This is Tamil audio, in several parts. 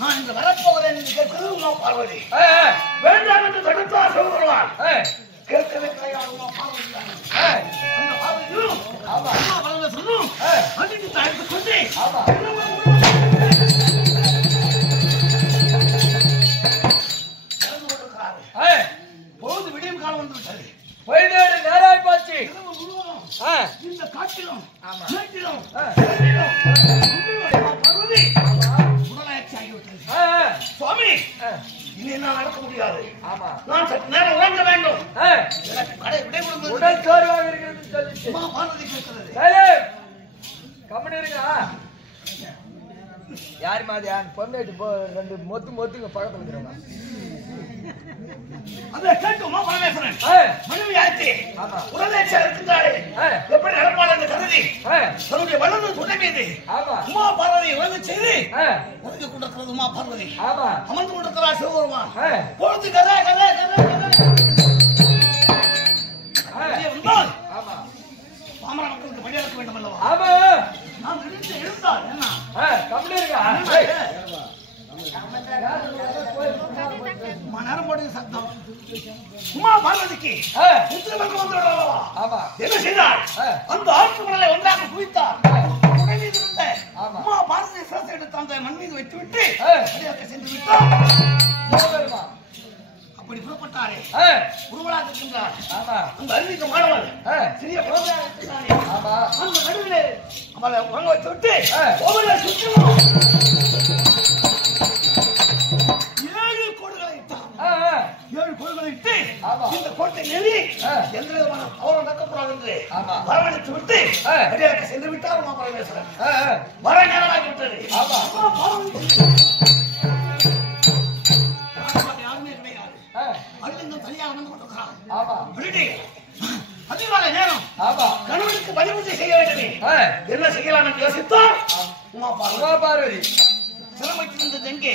நான் இங்கு வரப்போகிறேன் என்று கேட்கிறது உமா பார்வதி. வேண்டாம் என்று தடுத்தார் சொல்லுவார். கேட்கவே கிடையாது உமா பார்வதி. அந்த பார்வதியும் உமா பார்வதி சொல்லும் அன்றைக்கு தாழ்த்து கொண்டு பொழுது விடியும் காலம் வந்து விட்டது. நேராய் போச்சு. இந்த காட்டிலும் உடலாட்சி ஆகிவிட்டது. சுவாமி இனி என்னால் நடக்க முடியாது. நான் சற்று நேரம் உறங்க வேண்டும். உடல் சோர்வாக இருக்கிறது சொல்லி பார்வதி கேட்கிறது. கம்மனு இருக்கா யாரு மாதிரி பொண்ணு போ 2 மொத்துங்க பக்கத்துல இருக்கிறவங்க அதை கேட்டுமா பரமேஸ்வரன் மனைவி ஆச்சு உடலாட்சி இருக்கின்றாரே எப்படி நடப்பாள் என்று கருதி தன்னுடைய வலது துணை மீது உமா பார்வதியை உறங்க செய்து உறங்கி கொண்டிருக்கிறது உமா பார்வதி. அமர்ந்து கொண்டிருக்கிறார் சிவபெருமான். பொழுது கதை கதை கதை வந்தால் பாமர மக்களுக்கு வழியறுக்க வேண்டும் அல்லவா? நான் எழுந்தால் என்ன கம்மனு இருக்கா நேரம் போடுங்க சத்தம். உமா பார்வதிக்கு என்ன செய்தார்? அந்த ஆற்று மணலை ஒன்றாக குவித்தார். உடனே இருந்த உமா பார்வதி சிரசை எடுத்து அந்த மண் மீது வைத்துவிட்டு சென்று விட்டார். அப்படி புறப்பட்டாரே உருவலாக இருக்கின்றார். அந்த அறிவிக்க மாணவர் சிறிய குழந்தையாக இருக்கின்றாரே அந்த நடுவிலே அவளை உறங்க வைத்து விட்டு சுற்றணும் 7 கோடுகளை இட்டு இந்த கோட்டை நெறி எந்த விதமான பௌரம் நடக்கப்படாது என்று வரவழைத்து விட்டு அடியாருக்கு சென்று விட்டார் உமா பரமேஸ்வரன். வர நேரமாகி விட்டது. யாருமே கிடையாது. அங்கிருந்து தனியாக வந்து கொண்டிருக்கிறார். அதிகாலை நேரம் கணவனுக்கு பலிபூஜை செய்ய வேண்டுமே என்ன செய்யலாம் என்று யோசித்தார் உமா பார்வதி. சிரமத்திலிருந்தது எங்கே?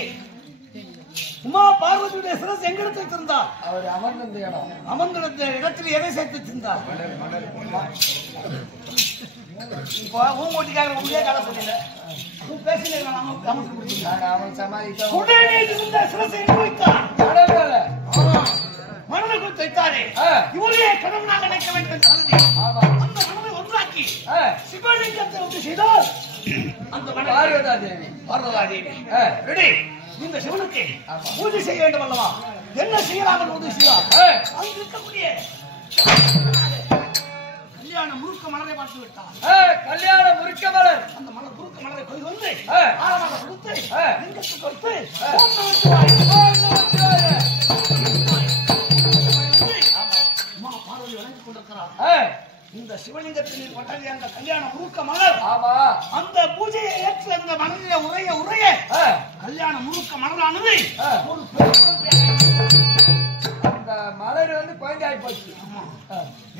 உமா பார்வதியுடைய சிரசு எங்கிடத்தை வைத்திருந்தார்? அவர் அமர்ந்த இடம். அமர்ந்திருந்த இடத்தில் எதை சேர்த்து வச்சிருந்தார்? இப்போ ஊங்கோட்டிக்காக உங்களே கால சொல்லல உடனே இருந்த சிரசை எங்க வைத்தார்? மனதை குறித்து வைத்தாரே இவரே கடவுளாக நினைக்க வேண்டும் என்று கருதி அந்த மனதை ஒன்றாக்கி சிவலிங்கத்தை ஒன்று செய்தார். அந்த பார்வதாதேவி ரெடி இந்த சிவனுக்கு பூஜை செய்ய வேண்டும் அல்லவா? என்ன செய்யலாம் பூஜை செய்வார்? அங்கு இருக்கக்கூடிய கல்யாண முறுக்க மலரை பார்த்து விட்டார். கல்யாண முறுக்க மலர் அந்த முறுக்க மலரை கொண்டு வந்து ஆழமாக கொடுத்து லிங்கத்துக்கு கொடுத்து பார்வதி வணங்கிக் கொண்டிருக்கிறார். இந்த சிவலிங்கத்தின் கொண்டாடி அந்த கல்யாண முறுக்க மலர் அந்த பூஜையை ஏற்று அந்த மனதில உரைய கல்யாண முறுக்க மலரானது ஒரு அந்த மலர் வந்து குழந்தையாய் போச்சு.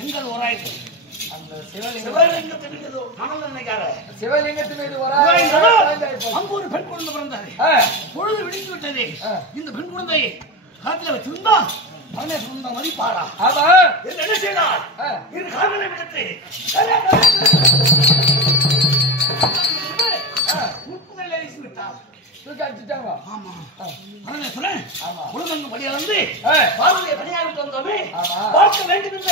எங்கள் உராய்க்கு அந்த சிவலிங்கத்தின் மீது மணல் நினைக்காத சிவலிங்கத்தின் மீது அங்கு ஒரு பெண் குழந்தை பிறந்தாரு. பொழுது விடித்து விட்டது. இந்த பெண் குழந்தையை காட்டில வச்சிருந்தா பரமேஸ்வரன் மதிப்பாரா? என்ன செய்தார்? இரு கால்களை விடுத்து உப்புகளை வீசி விட்டார். ஆமா பரமேஸ்வரன் உலகங்கு படியிலிருந்து பார்வதியை பணியாக வந்தோமே பார்க்க வேண்டும் என்ற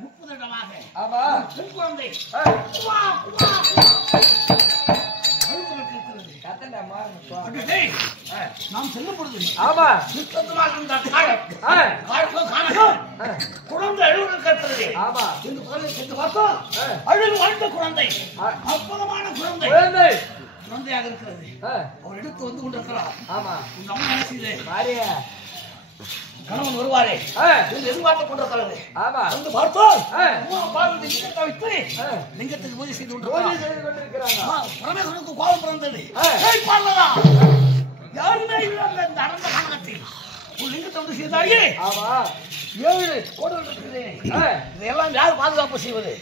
முப்பதிடமாக பெண் குழந்தை நாம் செல்லும் பொழுது குழந்தை அழுவது கேட்கிறது. இந்த குழந்தை சென்று பார்த்தோம் அழுது வாழ்ந்த குழந்தை அற்புதமான குழந்தை குழந்தையாக இருக்கிறது. அவர் எடுத்து வந்து கொண்டிருக்கிறார். உங்க அம்மா என்ன செய்து கணவன் வருவாரே எதிர்பார்த்துக் கொண்டிருக்கிறது. வந்து பார்த்தோம் பார்வதி லிங்கத்தை வைத்து லிங்கத்துக்கு பூஜை செய்து கொண்டிருக்கிறாங்க. பரமேஸ்வரனுக்கு கோபம் பிறந்தது. யாருமே இல்லை இந்த அடர்ந்த காலத்தில் ஒரு லிங்கத்தை வந்து செய்தாயே 7 கோடுகள் இருக்குது. இதையெல்லாம் யார் பாதுகாப்பு செய்வது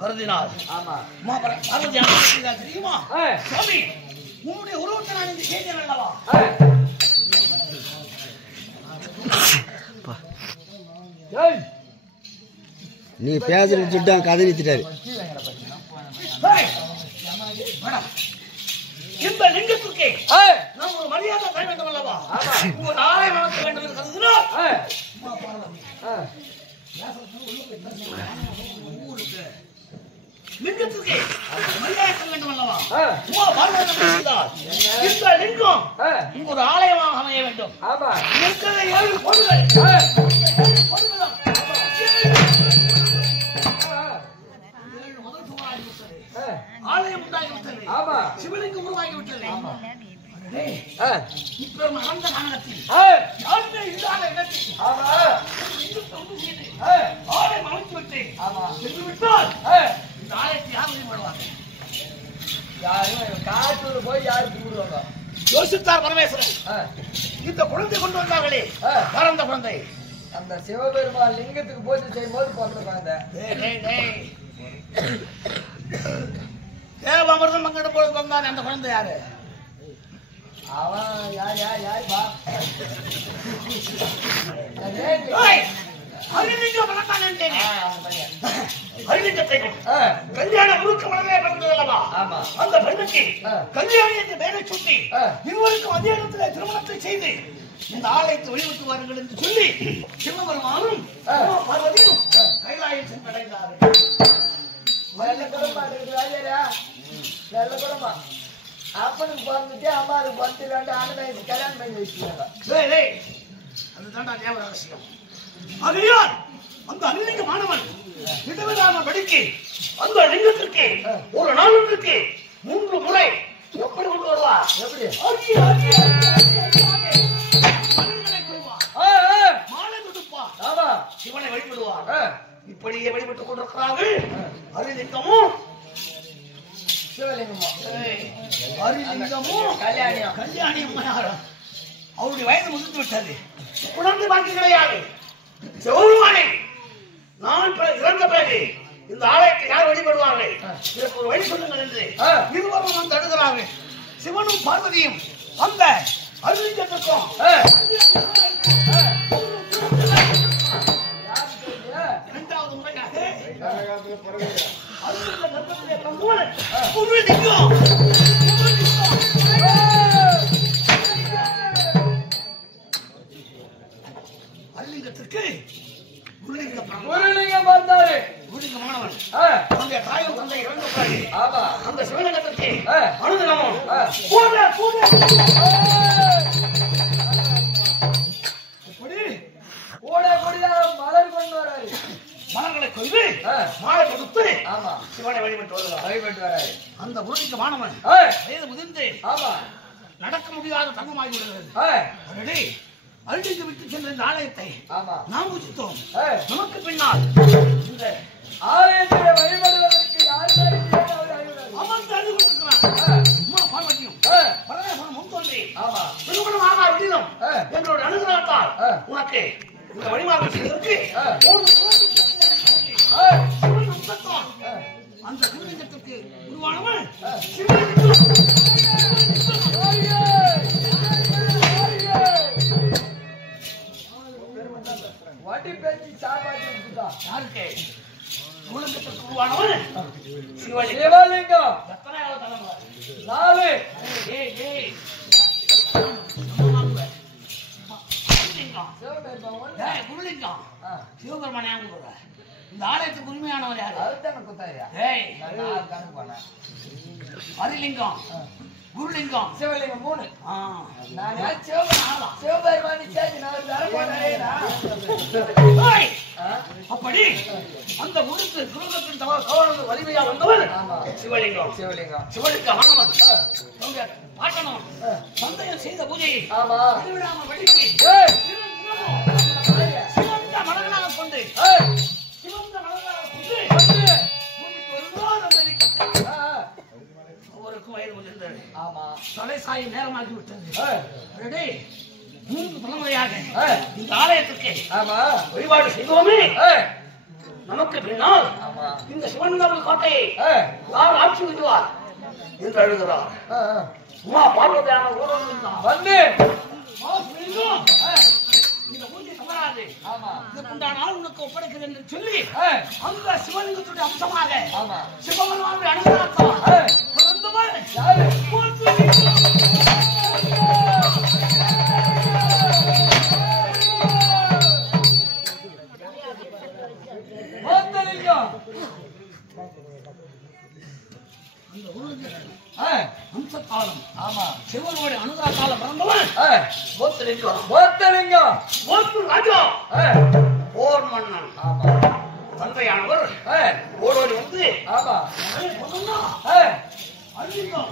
கருதினார். பார்வதி செய்தார் தெரியுமா? சுவாமி உங்களுடைய உருவத்தை நான் இங்கு செய்தேன் அல்லவா? நீ பேசுற கதை நிறுத்திட்டாரு. ஒரு ஆலயம் அமைக்க வேண்டும் என்று கருதுகிறோம். ஊருக்கு லிங்கத்துக்கு மரியாதை வேண்டும் அல்லவா? இந்த லிங்கம் ஒரு ஆலயமாக அமைய வேண்டும். இருக்கிற 7 பொருள்கள் ஆலயம் உண்டாகிவிட்டது. சிவலிங்கம் உருவாகிவிட்டது. இப்ப நடந்த காலத்தில் யாருமே இல்லாத இடத்தில் ஆலயம் அமைத்து விட்டேன். சென்றுவிட்டால் இந்த ஆலயத்தை யார் வழிபடுவாங்க? யாரும் காட்டூர் போய் யாரு கூடுவாங்க? யோசித்தார் பரமேஸ்வரன். இந்த குழந்தை கொண்டு வந்தார்களே, பறந்த குழந்தை, அந்த சிவபெருமான் லிங்கத்துக்கு பூஜை செய்யும் போது பிறந்த குழந்தை. தேவாமிர்தம் பங்கிட போது வந்தானே அந்த குழந்தை யாரு? அவன் யாருப்பா? கல்யாண முழுக்க வளரே பிறந்ததல்லவா? அந்த பெண்ணுக்கு கல்யாணி என்று பெயரை சுட்டி இருவருக்கும் அதே இடத்துல திருமணத்தை செய்து இந்த ஆலயத்தை வெளிவிட்டு வாருங்கள் என்று சொல்லி சிவபெருமானும் பார்வதியும் கைலாயம் சென்றடைந்தார்கள். வெள்ள குடும்பம் வெள்ள குடும்பம் அப்பனுக்கு பிறந்துட்டு அம்மாவுக்கு பிறந்து 2 ஆண்டு கல்யாணம் பண்ணி வச்சுக்காங்க. அதுதான் தேவ ரகசியம். ஆகையால் அந்த அன்னிலிங்க மாணவன் விதவிதான படிக்கு அந்த லிங்கத்திற்கு ஒரு நாளுக்கு 3 முறை எப்படி கொண்டு வருவார்? எப்படி மாலை கொடுப்பார். சிவனை வழிபடுவார். இப்படியே வழிபட்டுக் கொண்டிருக்கிறார்கள். அரிலிங்கமும் சிவலிங்கமும் கல்யாணியும் அவருடைய வயது முதிர்ந்து விட்டது. குழந்தை பாக்கி கிடையாது. சிவபெருமானே, நான் இறந்த பிறகு இந்த ஆலயத்தை யார் வழிபடுவார்கள்? இதற்கு ஒரு வழி சொல்லுங்கள் என்று இருவரும் தடுக்கிறார்கள். சிவனும் பார்வதியும் அந்த அருளிங்கத்துக்கும் 2வது முறையாக அல்லிங்கத்திற்கு குருலிங்கம் வந்தாரு. குருலிங்க மாணவன் அந்த தாயும் தந்தை இறந்த பிறகு அந்த சிவலிங்கத்திற்கு அனுதினமும் மலர் கொண்டு வராரு. மலர்களை கொய்து மாலை கொடுத்து சிவனை வழிபட்டு வராரு. அந்த குருலிங்க மாணவன் வயது முதிர்ந்து நடக்க முடியாத தங்கமாகி விடுகிறது. அருளிக்கு விட்டு சென்ற இந்த ஆலயத்தை நாம் பூஜித்தோம். நமக்கு பின்னால் இந்த ஆலயத்தை வழிபடுவதற்கு யார் அமர்ந்து அழுது கொண்டிருக்கிறார். அம்மா பார்வதியும் பரமேஸ்வரன் முன் தோன்றி திருமணம் ஆகார் விடினம் எங்களோட அனுகிரகத்தால் உனக்கு இந்த வழிமாறு செய்வதற்கு அந்த குருலிங்கத்திற்கு உருவானவன் வட்டி பேச்சு சாப்பாடு யாருக்கு? குருலிங்கத்திற்கு உருவானவன் சிவலிங்கம். எத்தனையாவது தலைமுறை? 4. குருலிங்கம் சிவபெருமான் ஏன் சொல்ற? இந்த ஆலயத்துக்கு உரிமையானவர் யாரு? அரிலிங்கம் குருலிங்கம் சிவலிங்கம் 3. அப்படி அந்த குருத்து குருகத்தின் வலிமையா வந்தவர் சிவலிங்கம். சிவலிங்கம் ஆனவன் பாட்டணும் சந்தேகம் செய்த பூஜையை விடாமல் வழிக்கு சிவந்த மலர்களாக கொண்டு ஒவ்வொருக்கும் வயது முதிர்ந்தது. தலை சாயும் நேரமாகி விட்டது. 3 தலைமுறையாக இந்த ஆலயத்துக்கு வழிபாடு செய்வோமே. நமக்கு பின்னால் இந்த சிவன் கோட்டையை யார் ஆட்சி விடுவார் என்று அழுகிறார். உமா பார்வதியான வந்து இந்த பூஜை தவறாது, இதற்குண்டான ஆள் உனக்கு ஒப்படைக்கிறது என்று சொல்லி அந்த சிவலிங்கத்துடைய அம்சமாக சிவபெருமானுடைய அனுகிரகத்தால் பிறந்தவர் சிவனுடைய அனுகிரகத்தால பிறந்தவன் போத்தலிங்கம். போத்து ராஜா போர் மன்னன். தந்தையானவர் ஓடோடி வந்து அள்ளிங்கம்.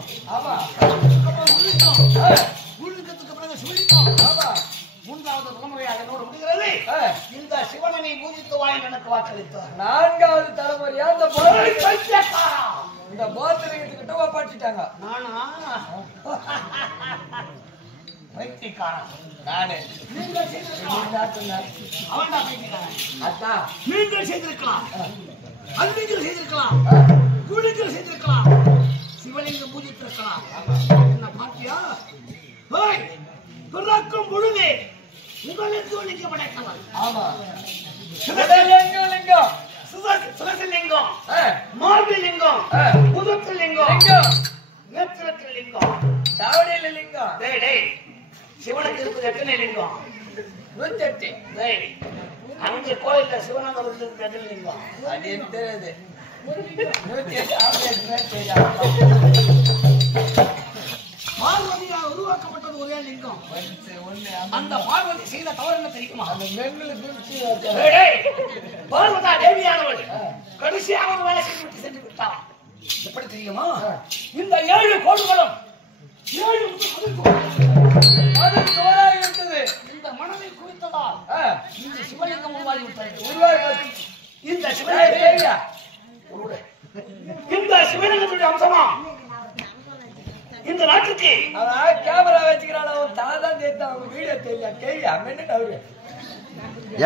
பூலிங்கத்துக்கு பிறகு சிவலிங்கம். மூன்றாவது தலைமுறையாக என்னோடு முடிகிறது. இந்த சிவனை பூஜித்து வா என்று எனக்கு வாக்களித்தார். நான்காவது தலைமுறையா இந்த போத்தலிங்கத்துக்கிட்ட ஒப்பாட்டிட்டாங்க. நானா பைத்தியக்காரன் நானு. நீங்கள் செய்திருக்கலாம். அவன்டா பைத்தியக்காரன். அதான் நீங்கள் செய்திருக்கலாம். அன்னைகள் செய்திருக்கலாம். பூலிங்கள் செய்திருக்கலாம். சிவலிங்கம் பூஜித்திருக்கலாம். என்ன பாத்தியா? பிறக்கும் பொழுதே உங்களுக்கு ஒழிக்க படைத்தவன். ஆமா சிவலிங்கம், சுரசிலிங்கம், மார்பிலிங்கம், புதத்திலிங்கம், நேத்திரத்திலிங்கம், தாவடியிலிங்கம். சிவனுக்கு இருக்குது எத்தனை லிங்கம்? 108. அங்கே கோயில்ல சிவனாங்க எத்தனை லிங்கம்? அது எனக்கு தெரியாது. 108 பார்வதியால் உருவாக்கப்பட்டது ஒரே லிங்கம். அந்த பார்வதி செய்த தவறு என்ன தெரியுமா? அந்த மென்னுல குளிச்சு பார்வதா தேவியானவள் கடைசியாக ஒரு வேலை செய்து சென்று விட்டார். எப்படி தெரியுமா? இந்த 7 கோடுகளும் 7 இருந்தது. இந்த மனதில் குவித்ததால் இந்த சிவலிங்கம் உருவாகி விட்டது. இந்த சிவலிங்கத்துடைய அம்சமா இந்த நாட்டுக்கு கேமரா வச்சுக்கிறான். அவன் தாதான் தேர்த்தான். அவங்க வீடியோ தெரியல. கேள்வி அம்மன்னு அவரு.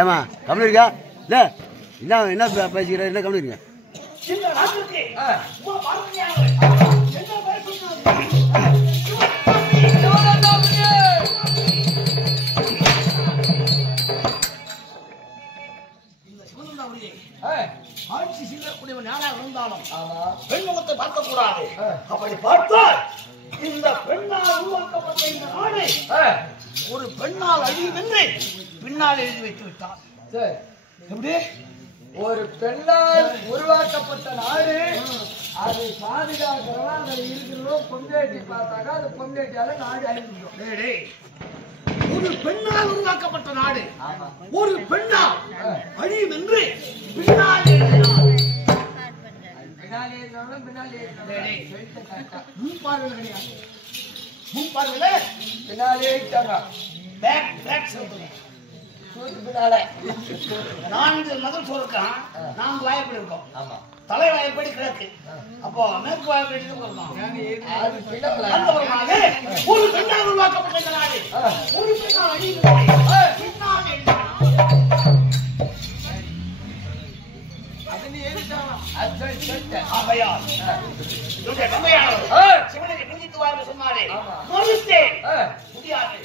ஏமா கம்மி இருக்கா? இல்ல என்ன பேசிக்கிற? என்ன கம்மி இருக்கா? இந்த நாட்டுக்கு ஆட்சி செய்யக்கூடியவன் யாராக இருந்தாலும் பெண் முகத்தை பார்க்க கூடாது. அப்படி பார்த்தால் இந்த பெண்ணால் உருவாக்கப்பட்ட இந்த நாடு ஒரு பெண்ணால் அழியும் என்று பின்னால் எழுதி வைத்து விட்டார். எப்படி? ஒரு பெண்ணால் உருவாக்கப்பட்ட நாடு அது பாதுகாக்கிறவா அதில் இருக்கிறோம். பொங்கேட்டி பார்த்தாக்கா அது பொங்கேட்டியால நாடு அழிஞ்சிடும். ஒரு பெண்ணால் உருவாக்கப்பட்ட நாடு ஒரு பெண்ணால் அழியும் என்று பின்னால் முன்பார்வையில் கிடையாது. முன்பார்வையில பின்னாலே பின்னால 4 மதம் சொல்லிருக்கான். 4 வாய்ப்படி இருக்கும். தலை வாய்ப்படி கிழக்கு. அப்போ மேற்கு வாய்ப்படி ஒரு பெண்ணால் உருவாக்கப்பட்ட இந்த நாடு ஒரு பெண்ணால் அழியும். சிவனுக்கு பூஜித்து வாரு சொன்னாரே முடியாது.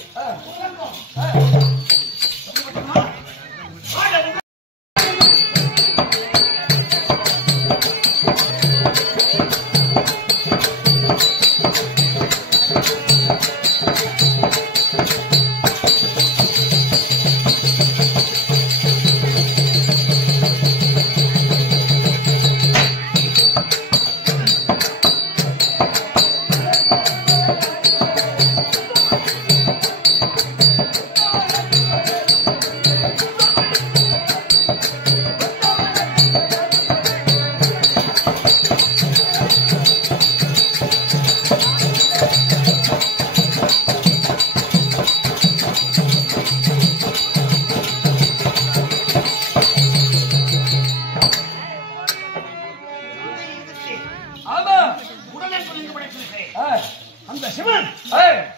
அந்த சிவன்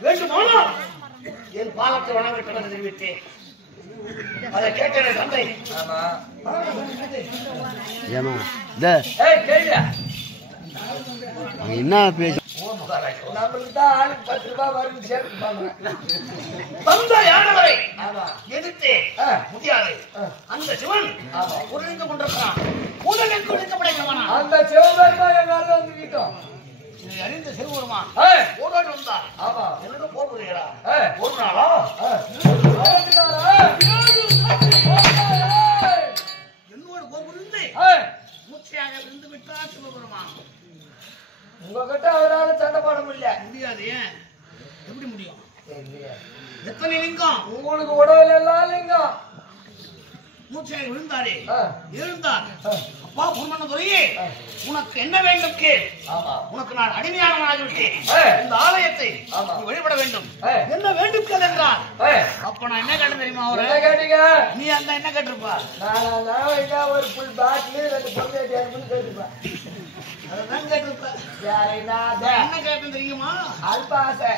வேண்டுமானால் என் பாலத்தை வணங்கட்டும் என்று தெரிவித்தேன். அதை கேட்ட தந்தை ஏமா என்ன பேச நம்மளுக்கு தான் ஆளுக்கு 10 ரூபாய் வரும் சேர்த்துப்பாங்க. தந்தையானவரை எதிர்த்து முடியாது. அந்த சிவன் உருளிந்து கொண்டிருக்கிறான். உடலுக்கு ஒடுக்கப்படைக்கவனா அந்த சிவபெருமான் என்னால வந்து வீட்டோம். இதை அறிந்த சிவபெருமான் ஓடோடி வந்தார். என்னோட போகிறீர்களா? ஒரு நாளா என்னோடு போகுது மூச்சையாக இருந்து விட்டார் சிவபெருமான். உங்ககிட்ட அவரால் சண்டை போட முடியாது. ஏன் எத்தனை லிங்கம் உங்களுக்கு உடல் எல்லாம் லிங்கம் மூச்சை விழுந்தாரே எழுந்தார். அப்பா பொன்மனதுரையே, உனக்கு என்ன வேண்டும் கேள். உனக்கு நான் அடிமையானவனாகிவிட்டேன். இந்த ஆலயத்தை வழிபட வேண்டும். என்ன வேண்டும் கேள் என்றார். அப்ப நான் என்ன கேட்டேன் தெரியுமா? அவரை கேட்டீங்க நீ அந்த என்ன கேட்டிருப்பா? ஒரு புல் பாட்டில் 2 பொங்கல் கேட்டிருப்பா. அதான் கேட்டிருப்ப. என்ன கேட்டேன் தெரியுமா? அல்பாசை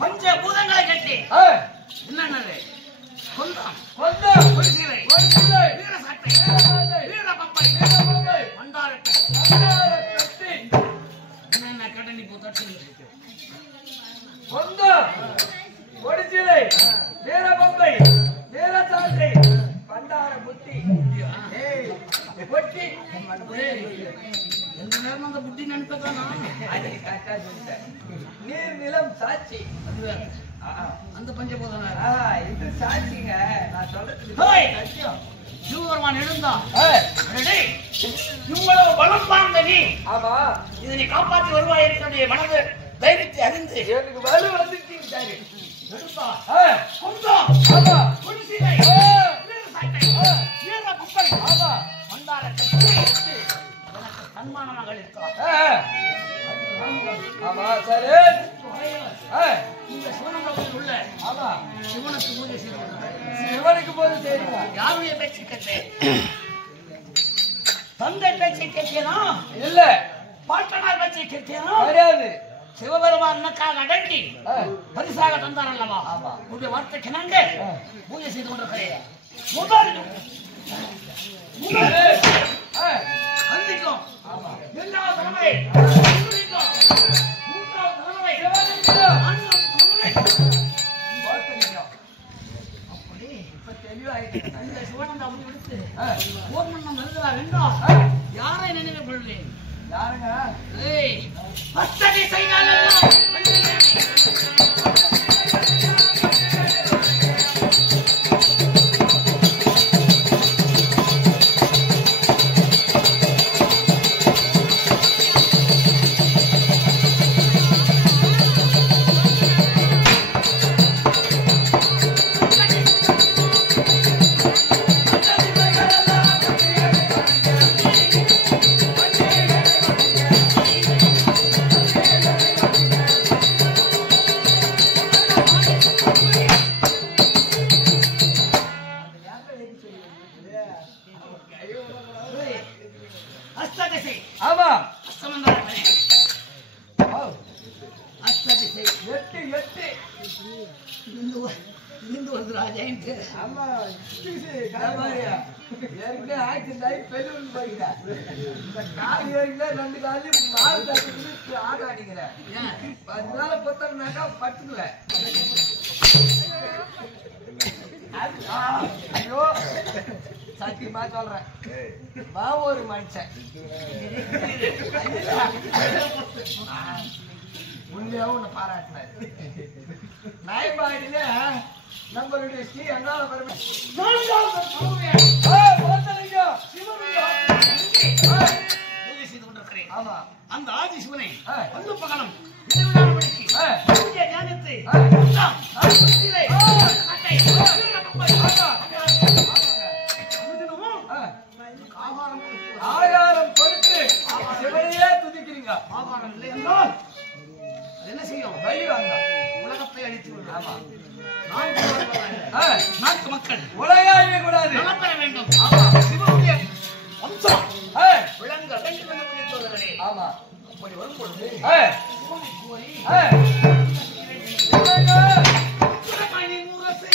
பஞ்சபூதங்களை கட்டி என்னன்னது? கொந்தம், வீரசாட்டை, வீரபம்பை, மண்டாரட்டை, என்னென்ன கடனி போட்டு கொந்தம், கொடிச்சிலை, வீரபம்பை, வீரசாட்டை, பண்டார புத்தி, பொட்டி. எந்த நேரம் அந்த புத்தி நினைப்பதானா? நீர் நிலம் சாட்சி. அந்த பஞ்சபூதம் இது சாட்சிங்க. நான் சொல்றது சிவபெருமான் எழுந்தா இவ்வளவு பலம் பார்ந்த நீ இதனை காப்பாற்றி வருவாய் என்னுடைய மனது தைரியத்தை அறிந்து எனக்கு வலு வந்துட்டீங்க. சன்மானமாக அளித்தார். இந்த சிவனத்தில் உள்ள சிவனுக்கு பூஜை சிவனுக்கு போது தெரியுமா? யாருடைய பேச்சு கேட்டேன்? தந்தை பேச்சை கேட்டேனா? இல்ல. பாட்டனார் பேச்சை கேட்டேனா? கிடையாது. சிவபெருமானுக்காக அடங்கி பரிசாக தந்தார் அல்லவா? உடைய வார்த்தை கிணங்க பூஜை செய்து கொண்டிருக்கிறேன். முதல் அந்திக்கும் இரண்டாவது தலைமுறை, மூன்றாவது தலைமுறை, அப்படி இப்ப தெளிவாயிட்டு இந்த சிவனந்த அப்படி விடுத்து ஓர்மன்னம் எழுதுறா வேண்டாம். யாரை நினைவு கொள்வேன்? யாருங்க? அத்தனை செய்தாலும் சத்தியமா சொல்றேன், ஒரு மனுஷன் உண்மையா உன்னை பாராட்டினார். நாய்பாடியில நம்மளுடைய ஸ்ரீ அங்காள ஆமா அந்த ஆதி சிவனை வந்து பகலம் தியானித்து நாட்டு மக்கள் உலகாய கூடாது நலம் பெற வேண்டும். ஆமா சிவனுடைய வம்சம் விளங்க வேண்டும் என்று நினைத்தவர்களே. ஆமா அப்படி வரும் பொழுது சிவனை கோரி சிவமணி முரசே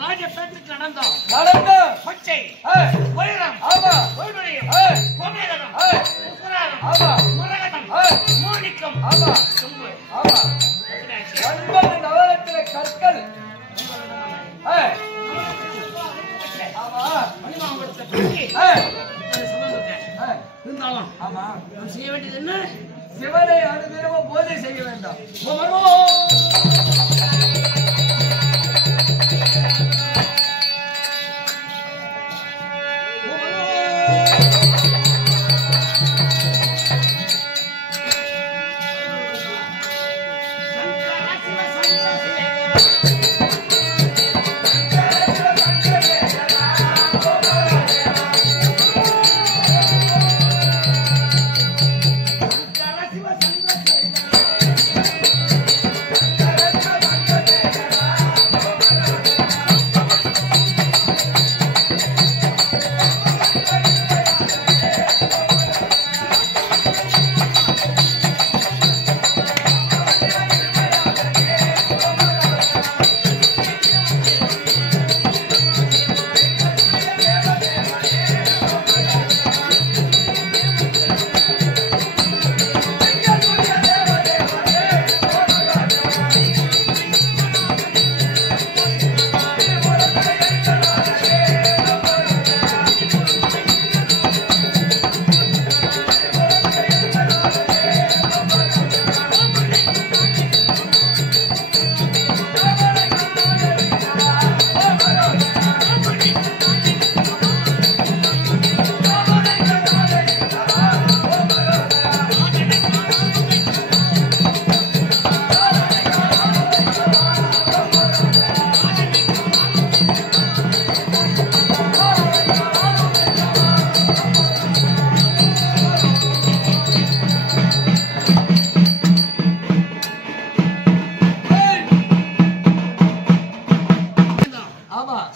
ராஜபேட்டுக்கு நடந்தோம். நடந்து பச்சை வைரம் வைடூரியம் கோமேதகம் உத்தராகம் முரகதம் மோனிக்கம் செம்பு ஒன்பது நவரத்தின கற்கள் இருந்தாலும் செய்ய வேண்டியது என்ன? சிவனை அனுதினமும் பூஜை செய்ய வேண்டாம்.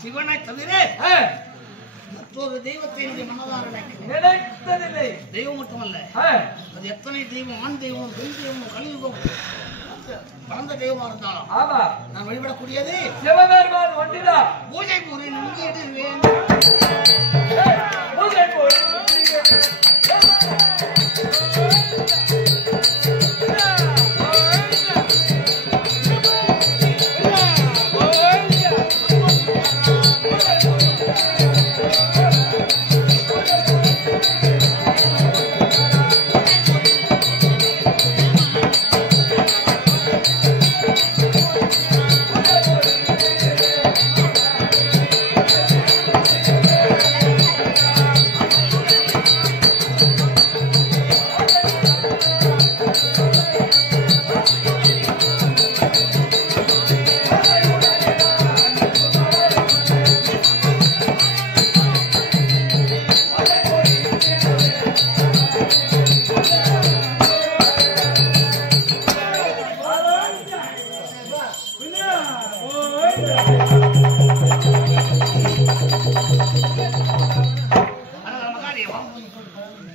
சிவனை தவிர மற்றொரு தெய்வத்தை மனதார நினைத்ததில்லை. தெய்வம் மட்டுமல்ல, அது எத்தனை தெய்வம், ஆண் தெய்வம், பெண் தெய்வம், கலியுகம் பரந்த தெய்வமா இருந்தாலும் நான் வழிபடக்கூடியது சிவபெருமான் ஒன்றிதான். பூஜை முறை நம்பிடு வேண்டும். பூஜை போய்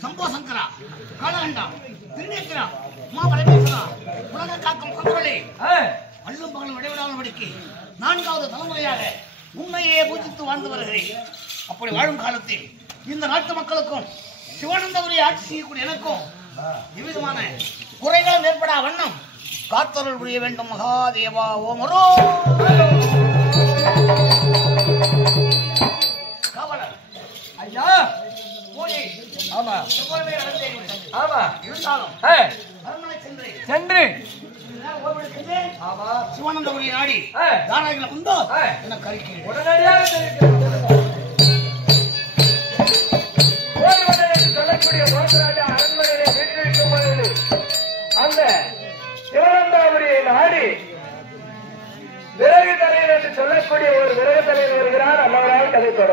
சம்போ சங்கரா, காலகண்டா, திருநேத்திரா, மாபரமேஸ்வரா, உலக காக்கும் கடவுளே, அள்ளும் பகலும் இடைவிடாமல் படிக்க 4வது தலைமுறையாக உண்மையே பூஜித்து வாழ்ந்து வருகிறேன். அப்படி வாழும் காலத்தில் இந்த நாட்டு மக்களுக்கும் சிவானந்தபுரி ஆட்சி செய்யக்கூடிய எனக்கும் விவிதமான குறைகள் ஏற்படா வண்ணம் காத்தருள் புரிய வேண்டும். மகாதேவா ஓமரோ நீ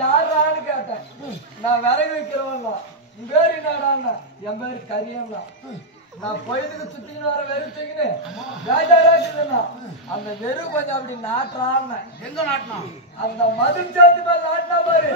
யாரான்னு கேட்டேன். நான் விறகு வைக்கிறவன் தான். உன் பேரு என்னடா? என் பேரு கரியன்னா. நான் பொழுதுக்கு சுத்தின்னு வர வெறு தூக்கினு ராஜாராஜா அந்த வெறு கொஞ்சம் அப்படி நாட்டுறான்னு. எங்க நாட்டினா? அந்த மதும் சாத்து மேல நாட்டினா பாரு.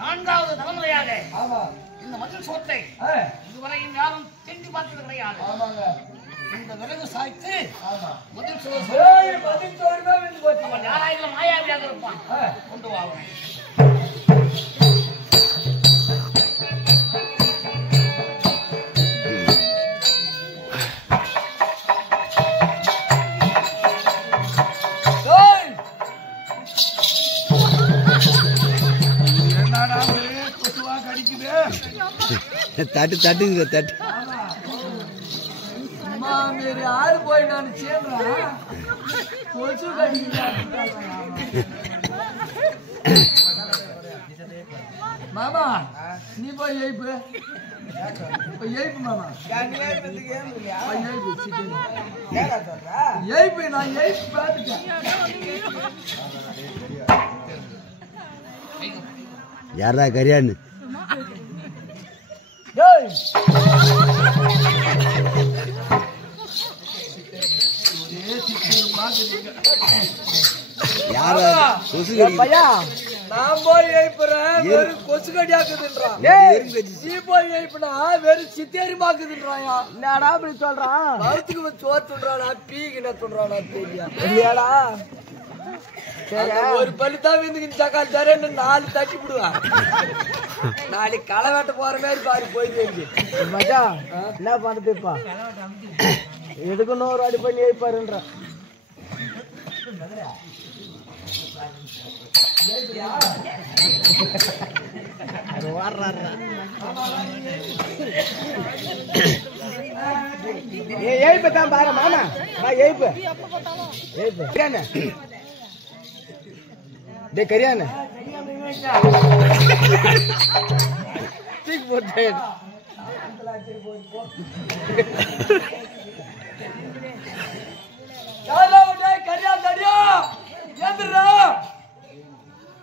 நான்காவது தலைமுறையாக இந்த மதில் சோத்தை இதுவரையும் யாரும் திண்டி பார்த்தது கிடையாது. இந்த விறகு சாய்த்து மதில் சோறு யாராயிரம் மாயாவியாக இருப்பான். கொண்டு வாங்க. தட்டு தட்டுங்க தட்டு मेरे आल कोई ना चेंद्रा कोचू गड़ी मामा नी बोल यही पे मामा यही पे ना यही बात क्या யாரா கரியான்னு நான் போய் எழுப்புறேன் வெறும் கொசு கடியாக்குதுன்றான். நீ போய் எழுப்புனா வெறும் சித்தேரிமாக்குதுன்றாயா. என்னடா அப்படி சொல்றான்? மரத்துக்கு வந்து சோத்துன்றானா பீகின துன்றானா தெரியாடா. ஒரு பள்ளி தான் விந்துக்கு சக்கால் தரேன்னு 4 தட்டி விடுவான். நாளைக்கு களை வெட்ட போற மாதிரி பாரு போயிட்டு மஜா என்ன பண்ணுதுப்பா எதுக்கு 100 அடி பண்ணி எழுப்பாருன்ற எழுப்பு தான் பாரு மாமா எழுப்பு கரியானு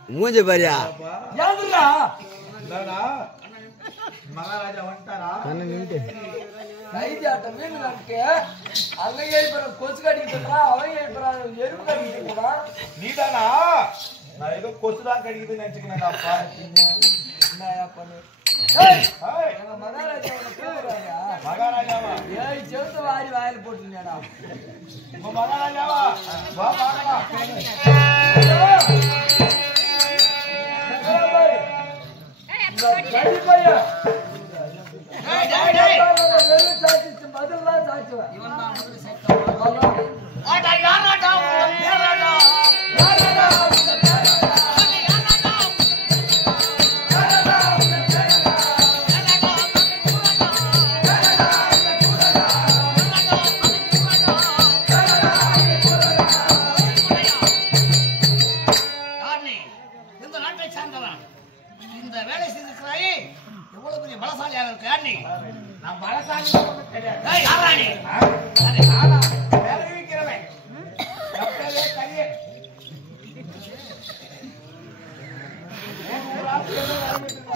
மூஞ்ச பாரியா மகாராஜா வந்துட்டாரா கைதியாட்டம் மீன் நடக்கு அங்க எழுப்புற கொசு கடிக்கிட்டு அவன் எழுப்புறான் எறும்பு கடிக்கிட்டு நீதானா? நான் ஏதோ கொசுதான் கடிக்குதுன்னு நினைச்சுக்கிறேன்ப்பா. மகாராஜாவா? ஏய் செவத்து வாரி வாயில போட்டுருந்தா மகாராஜாவா? வா பாருங்க. மதுலாம் சாச்சுவேன்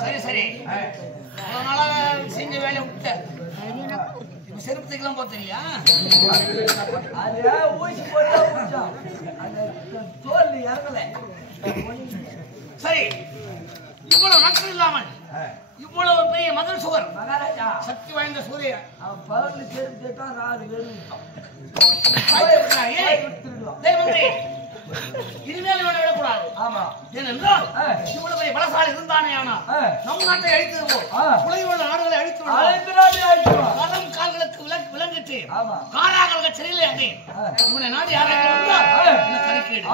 சரி சரி அதனால செஞ்ச வேலையை விட்ட செருப்புக்கெல்லாம் போத்திரியா அது ஊசி போட்டா அந்த தோல் இறங்கல. சரி இவ்வளவு நட்பு இல்லாமல் இவ்வளவு பெரிய மகள் சுவர் மகாராஜா சக்தி வாய்ந்த சூரிய அவன் பகல்ல செருப்பு தான் ராது வெறும் இனிமேல் இவனை விடக்கூடாது. ஆமா ஏனென்றால் இவ்வளவு பெரிய பலசாலி இருந்தானே ஆனால் நம் நாட்டை அழித்து உலகில் உள்ள நாடுகளை அழித்து கரம் கால்களுக்கு விலங்கிட்டு காராக சிறையில் அண்டேன். இவனை நாடு யாராக கணக்கீடு